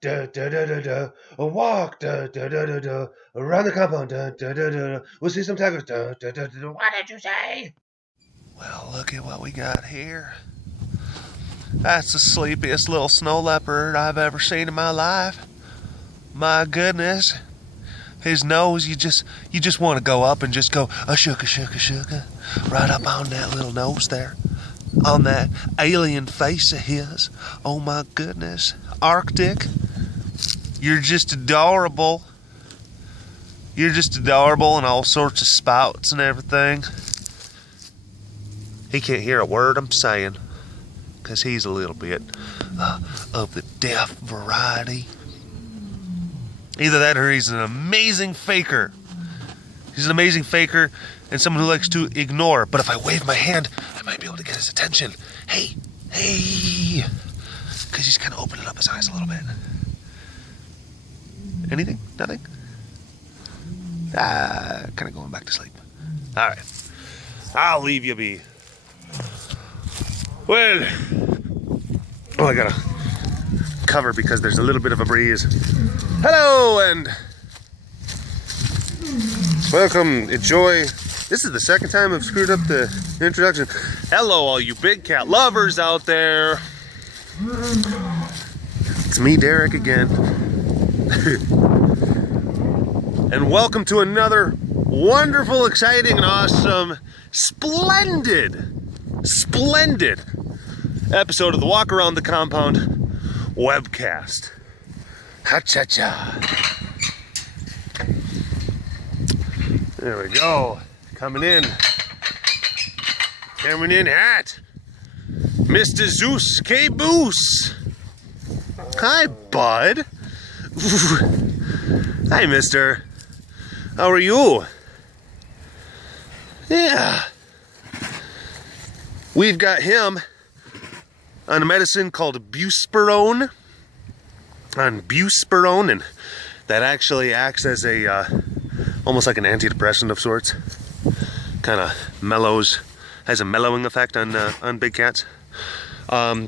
da da da da da. A walk, da da da da da. Around the compound, da da da da. We'll see some tigers, da da da da. What did you say? Well, look at what we got here. That's the sleepiest little snow leopard I've ever seen in my life. My goodness. His nose, you just want to go up and just go a-shooka, shooka, shooka. Right up on that little nose there. On that alien face of his. Oh my goodness. Arctic. You're just adorable. You're just adorable, and all sorts of spouts and everything. He can't hear a word I'm saying, because he's a little bit of the deaf variety. Either that or he's an amazing faker. He's an amazing faker and someone who likes to ignore. But if I wave my hand, I might be able to get his attention. Hey, hey. Because he's kind of opening up his eyes a little bit. Anything? Nothing? Kind of going back to sleep. All right. I'll leave you be. Well, I gotta cover because there's a little bit of a breeze. Hello and welcome, enjoy. This is the second time I've screwed up the introduction. Hello, all you big cat lovers out there. It's me, Derek, again. And welcome to another wonderful, exciting, and awesome, splendid episode of the Walk Around the Compound webcast. Ha-cha-cha. There we go. Coming in hot. Mr. Zeus K. Boos. Hi, bud. Hi, mister. How are you? Yeah. We've got him on a medicine called buspirone. And that actually acts as a almost like an antidepressant of sorts. Kind of mellows, has a mellowing effect on big cats,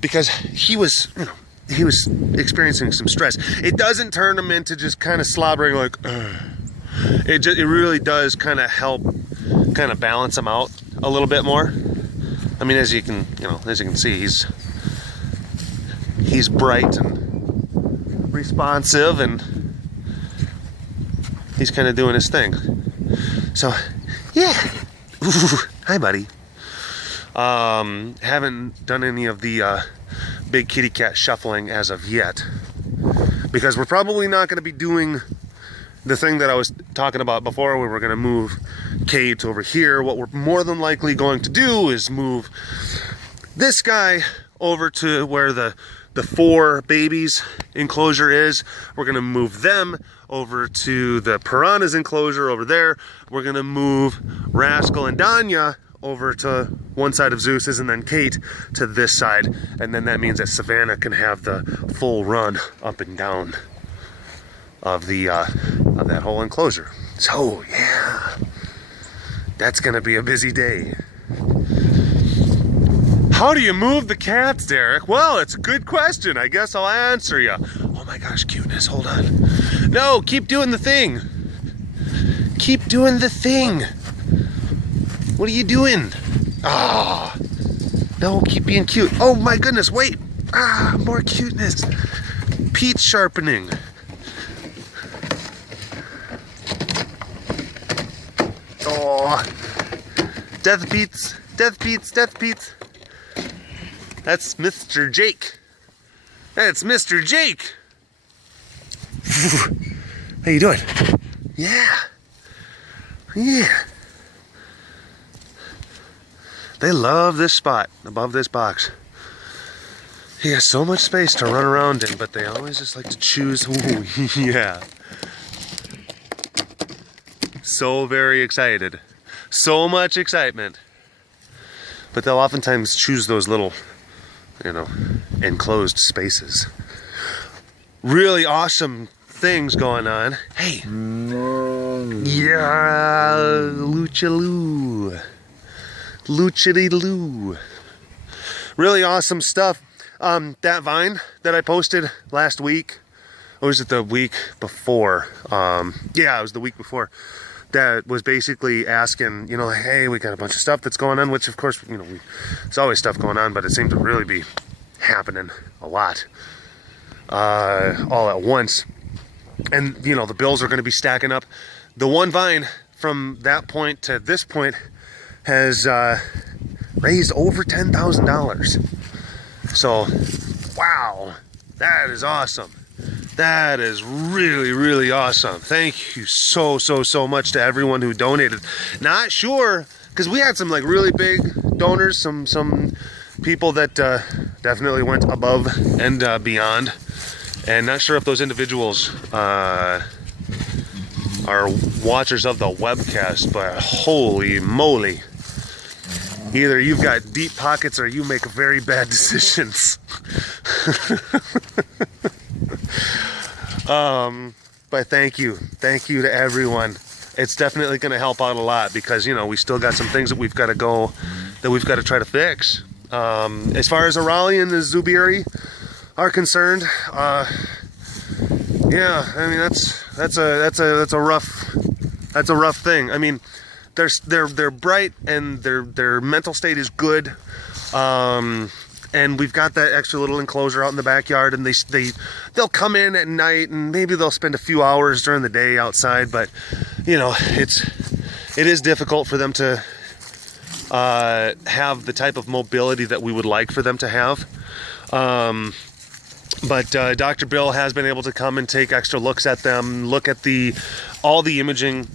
because he was experiencing some stress. It doesn't turn him into just kind of slobbering like. It really does kind of help, kind of balance him out a little bit more. I mean, as you can see, he's bright and responsive, and he's kind of doing his thing. So, yeah. Ooh, hi, buddy. Haven't done any of the big kitty cat shuffling as of yet, because we're probably not going to be doing the thing that I was talking about before, where we're going to move Kate over here. What we're more than likely going to do is move this guy over to where the 4 babies enclosure is. We're going to move them over to the piranhas enclosure over there. We're going to move Rascal and Danya over to one side of Zeus's, and then Kate to this side. And then that means that Savannah can have the full run up and down of that whole enclosure. So yeah, that's gonna be a busy day. How do you move the cats, Derek? Well, it's a good question. I guess I'll answer you. Oh my gosh, cuteness, hold on. No, keep doing the thing. Keep doing the thing. What are you doing? Ah, no, keep being cute. Oh my goodness, wait. Ah, more cuteness. Peach sharpening. Oh, death Pete's. That's Mr. Jake. That's Mr. Jake. How you doing? Yeah. They love this spot above this box. He has so much space to run around in, but they always just like to choose. Ooh, yeah. So very excited. So much excitement. But they'll oftentimes choose those little, enclosed spaces. Really awesome things going on. Hey. Yeah, Luchaloo. Luchity-loo. Really awesome stuff. That vine that I posted last week or was it the week before? Yeah, it was the week before. That was basically asking, you know, like, hey, we got a bunch of stuff that's going on, which of course, you know, there's always stuff going on, but it seems to really be happening a lot, all at once. And, you know, the bills are going to be stacking up. The one vine from that point to this point has raised over $10,000. So, wow, that is awesome. That is really, really awesome. Thank you so much to everyone who donated. Not sure, because we had some like really big donors, some people that definitely went above and beyond. And not sure if those individuals are watchers of the webcast, but holy moly. Either you've got deep pockets or you make very bad decisions. But thank you to everyone. It's definitely going to help out a lot because, you know, we still got some things that we've got to try to fix. As far as Arali and the Zubiri are concerned, yeah, I mean that's a rough thing. I mean, they're bright and their mental state is good. And we've got that extra little enclosure out in the backyard, and they'll come in at night, and maybe they'll spend a few hours during the day outside. But you know, it is difficult for them to have the type of mobility that we would like for them to have. But Dr. Bill has been able to come and take extra looks at them, look at all the imaging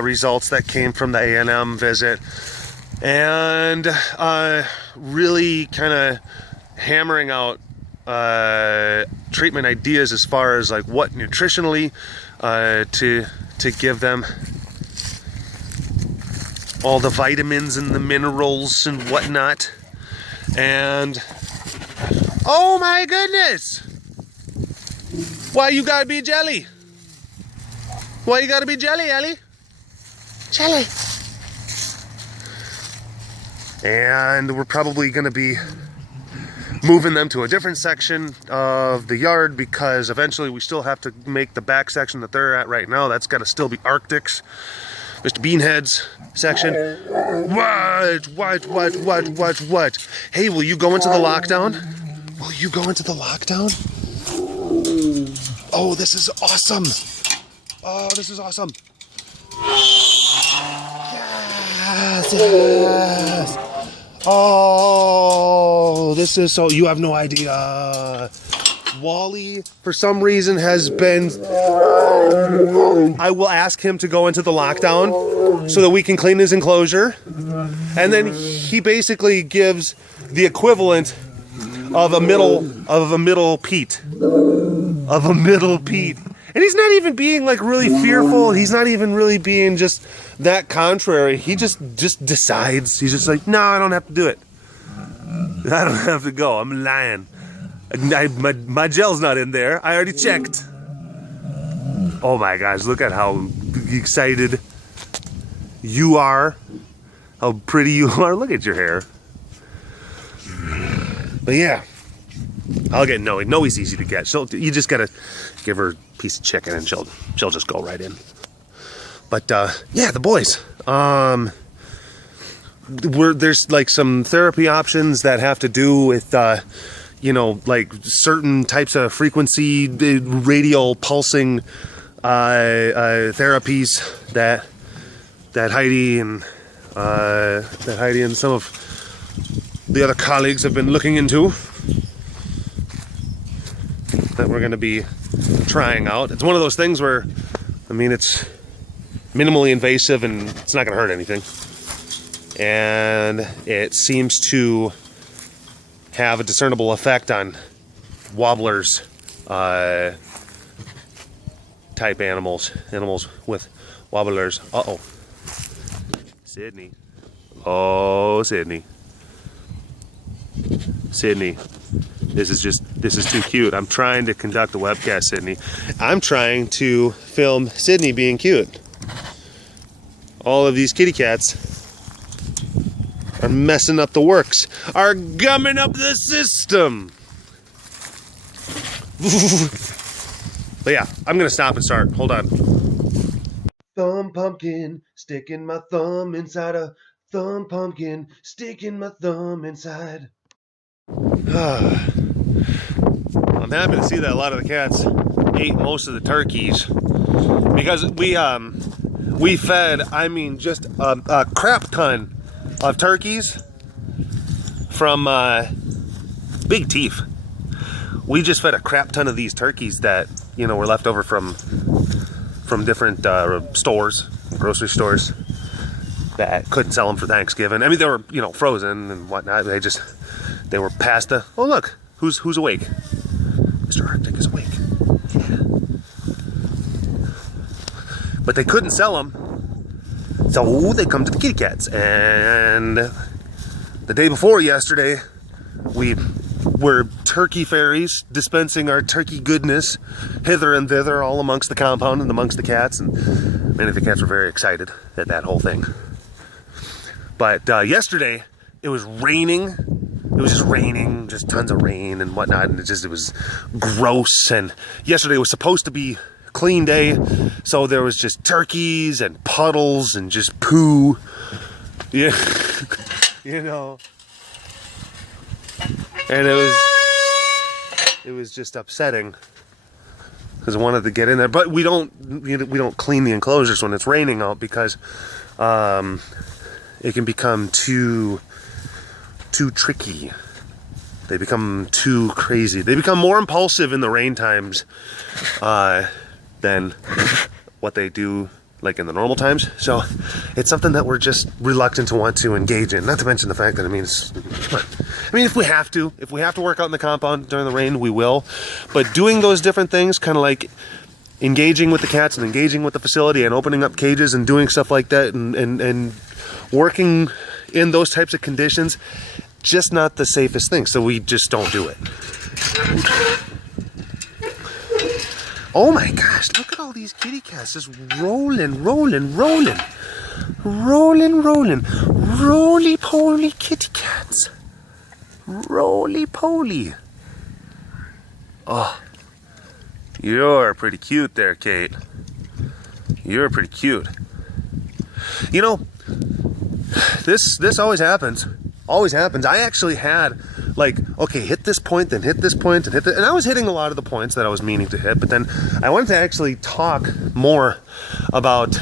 results that came from the A&M visit, and really kind of hammering out treatment ideas as far as like what nutritionally to give them, all the vitamins and the minerals and whatnot. And oh my goodness, why you gotta be jelly? Why you gotta be jelly, Ellie? Jelly. And we're probably going to be moving them to a different section of the yard because eventually we still have to make the back section that they're at right now. That's got to still be Arctic's, Mr. Beanhead's section. What? Hey, will you go into the lockdown? Will you go into the lockdown? Oh, this is awesome. Oh, this is awesome. Yes. Oh, this is so, you have no idea. Wally, for some reason, has been, I will ask him to go into the lockdown so that we can clean his enclosure. And then he basically gives the equivalent of a middle Pete. And he's not even being like really fearful. He's not even really being just that contrary. He just decides. He's just like, no, I don't have to do it. I don't have to go. I'm lying. My gel's not in there. I already checked. Oh my gosh, look at how excited you are. How pretty you are. Look at your hair. But yeah, I'll get Noe. Noe's easy to get. You just gotta give her a piece of chicken and she'll just go right in. But yeah, the boys. There's like some therapy options that have to do with you know, like certain types of frequency radial pulsing therapies that Heidi and some of the other colleagues have been looking into, that we're going to be trying out. It's one of those things where, I mean, it's minimally invasive and it's not going to hurt anything. And it seems to have a discernible effect on wobblers type animals with wobblers. Uh-oh. Sydney. Oh, Sydney. Sydney. This is too cute. I'm trying to conduct a webcast, Sydney. I'm trying to film Sydney being cute. All of these kitty cats are messing up the works, are gumming up the system. But yeah, I'm gonna stop and start. Hold on. Thumb pumpkin, sticking my thumb inside a thumb pumpkin, sticking my thumb inside. I'm happy to see that a lot of the cats ate most of the turkeys, because we fed, I mean, just a crap ton of turkeys from Big Teeth. We just fed a crap ton of these turkeys that, you know, were left over from different stores, grocery stores, that couldn't sell them for Thanksgiving. I mean, they were, you know, frozen and whatnot. They were past the, oh look, who's awake? Mr. Arctic is awake. Yeah. But they couldn't sell them, so they come to the kitty cats. And the day before yesterday, we were turkey fairies, dispensing our turkey goodness hither and thither all amongst the compound and amongst the cats, and many of the cats were very excited at that whole thing. But yesterday, it was raining. It was just raining, just tons of rain and whatnot, and it was gross. And yesterday was supposed to be a clean day, so there was just turkeys and puddles and just poo. Yeah, you know. And it was just upsetting because I wanted to get in there, but we don't clean the enclosures when it's raining out, because it can become too tricky. They become too crazy. They become more impulsive in the rain times than what they do like in the normal times. So it's something that we're just reluctant to want to engage in. Not to mention the fact that, I mean, if we have to work out in the compound during the rain, we will. But doing those different things, kind of like engaging with the cats and engaging with the facility and opening up cages and doing stuff like that, and working in those types of conditions, just not the safest thing. So we just don't do it. Oh my gosh, look at all these kitty cats just rolling. Roly-poly kitty cats. Roly-poly. Oh, you're pretty cute there, Kate. You're pretty cute. You know, this always happens. Always happens. I actually had, like, okay, hit this point, then hit this point, and hit that. And I was hitting a lot of the points that I was meaning to hit, but then I wanted to actually talk more about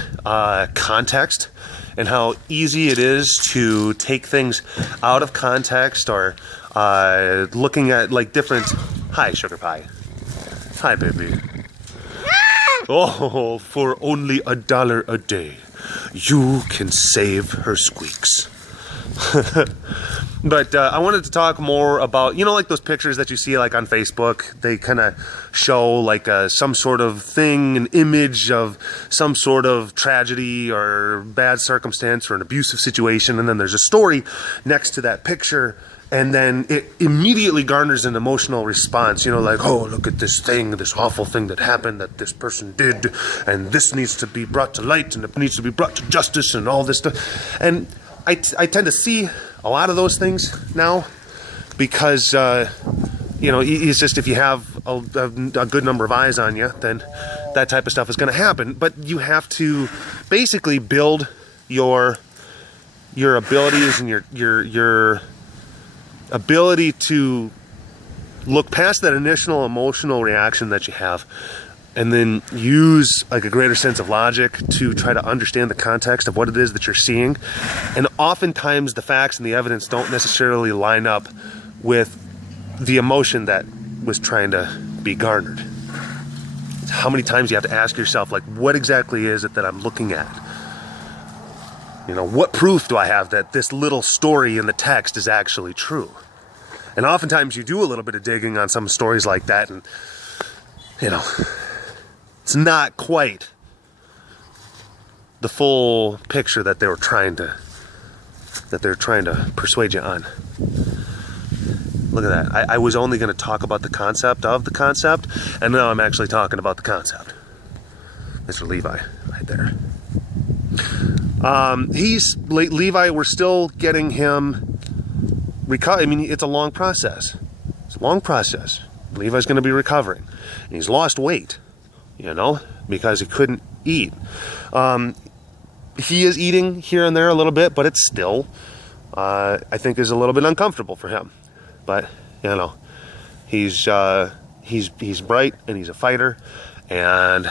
context and how easy it is to take things out of context, or looking at, like, different... Hi, Sugar Pie. Hi, baby. Oh, for only $1 a day, you can save her squeaks. But I wanted to talk more about, you know, like those pictures that you see like on Facebook. They kind of show like some sort of thing, an image of some sort of tragedy or bad circumstance or an abusive situation, and then there's a story next to that picture, and then it immediately garners an emotional response, you know, like, oh, look at this thing, this awful thing that happened that this person did, and this needs to be brought to light, and it needs to be brought to justice, and all this stuff. And I tend to see a lot of those things now, because, you know, it's just, if you have a good number of eyes on you, then that type of stuff is going to happen. But you have to basically build your abilities and your ability to look past that initial emotional reaction that you have, and then use like a greater sense of logic to try to understand the context of what it is that you're seeing. And oftentimes the facts and the evidence don't necessarily line up with the emotion that was trying to be garnered. It's how many times you have to ask yourself, like, what exactly is it that I'm looking at? You know, what proof do I have that this little story in the text is actually true? And oftentimes you do a little bit of digging on some stories like that, and, you know, it's not quite the full picture that they're trying to persuade you on. Look at that. I was only going to talk about the concept of the concept, and now I'm actually talking about the concept. Mr. Levi, right there. Levi, we're still getting him I mean, it's a long process. It's a long process. Levi's going to be recovering. And he's lost weight. you know, because he couldn't eat. He is eating here and there a little bit, but it's still, I think, is a little bit uncomfortable for him. But, you know, he's bright and he's a fighter, and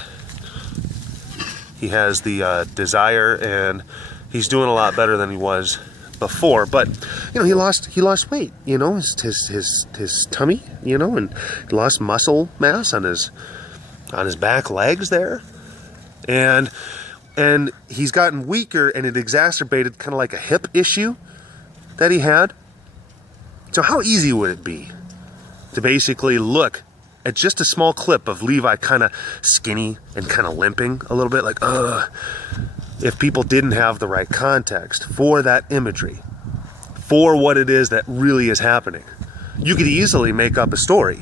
he has the desire, and he's doing a lot better than he was before. But, you know, he lost weight, you know, his tummy, you know, and he lost muscle mass on his back legs there, and he's gotten weaker, and it exacerbated kind of like a hip issue that he had. So how easy would it be to basically look at just a small clip of Levi kind of skinny and kind of limping a little bit, like, if people didn't have the right context for that imagery, for what it is that really is happening? You could easily make up a story.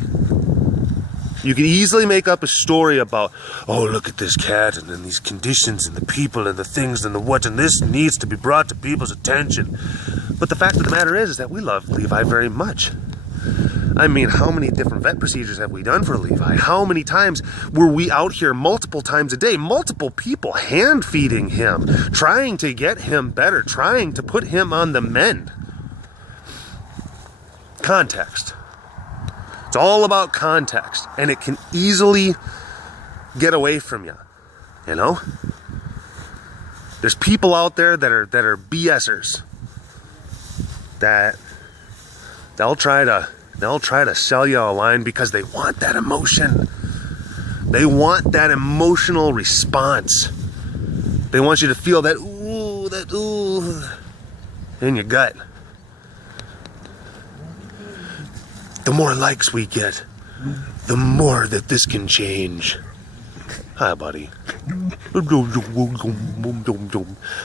You could easily make up a story about, oh, look at this cat, and then these conditions, and the people, and the things, and the what, and this needs to be brought to people's attention. But the fact of the matter is that we love Levi very much. I mean, how many different vet procedures have we done for Levi? How many times were we out here multiple times a day, multiple people hand feeding him, trying to get him better, trying to put him on the mend? Context. It's all about context, and it can easily get away from you, you know? There's people out there that are BSers, that they'll try to sell you a line because they want that emotion. They want that emotional response. They want you to feel that ooh in your gut. The more likes we get, the more that this can change. Hi, buddy.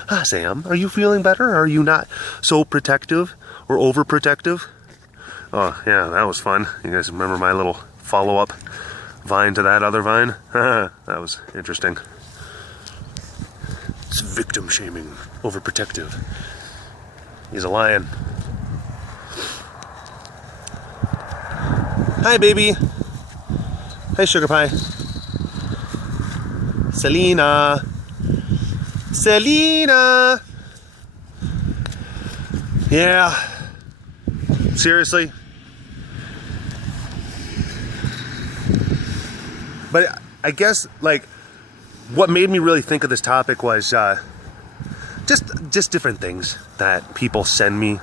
Hi, Sam. Are you feeling better? Are you not so protective or overprotective? Oh, yeah, that was fun. You guys remember my little follow-up vine to that other vine? That was interesting. It's victim shaming, overprotective. He's a lion. Hi, baby. Hi, sugar pie. Selena. Selena. Yeah. Seriously. But I guess, like, what made me really think of this topic was just different things that people send me,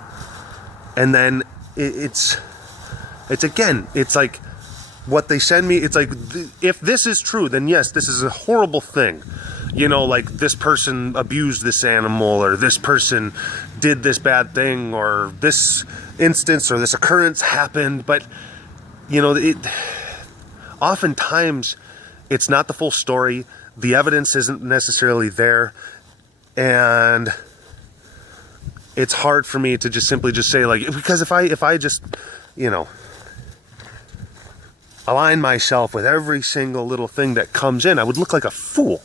and then it's like what they send me. It's like, if this is true, then yes, this is a horrible thing. You know, like, this person abused this animal, or this person did this bad thing, or this instance or this occurrence happened. But, you know, oftentimes it's not the full story. The evidence isn't necessarily there, and it's hard for me to just simply just say, like, because if I just, you know, align myself with every single little thing that comes in, I would look like a fool.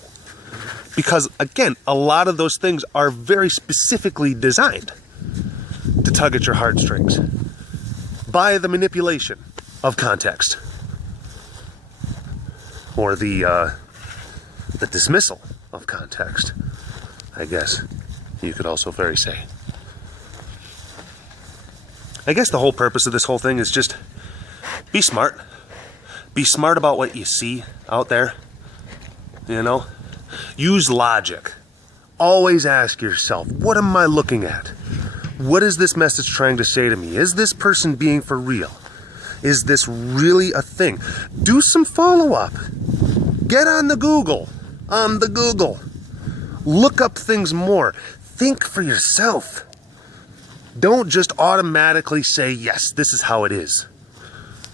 Because, again, a lot of those things are very specifically designed to tug at your heartstrings by the manipulation of context, or the dismissal of context, I guess you could also very say. I guess the whole purpose of this whole thing is just be smart. Be smart about what you see out there, you know? Use logic. Always ask yourself, what am I looking at? What is this message trying to say to me? Is this person being for real? Is this really a thing? Do some follow-up. Get on the Google. Look up things more. Think for yourself. Don't just automatically say, yes, this is how it is.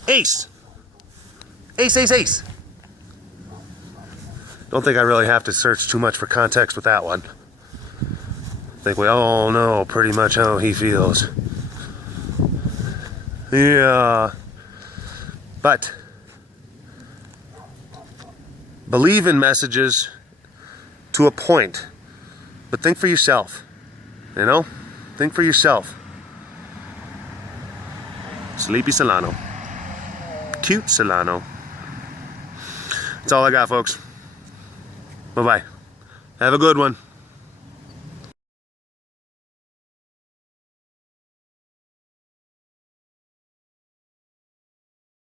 Ace. Ace, ace, ace. Don't think I really have to search too much for context with that one. I think we all know pretty much how he feels. Yeah. But believe in messages to a point. But think for yourself. You know? Think for yourself. Sleepy Solano. Cute Solano. That's all I got, folks. Bye-bye. Have a good one.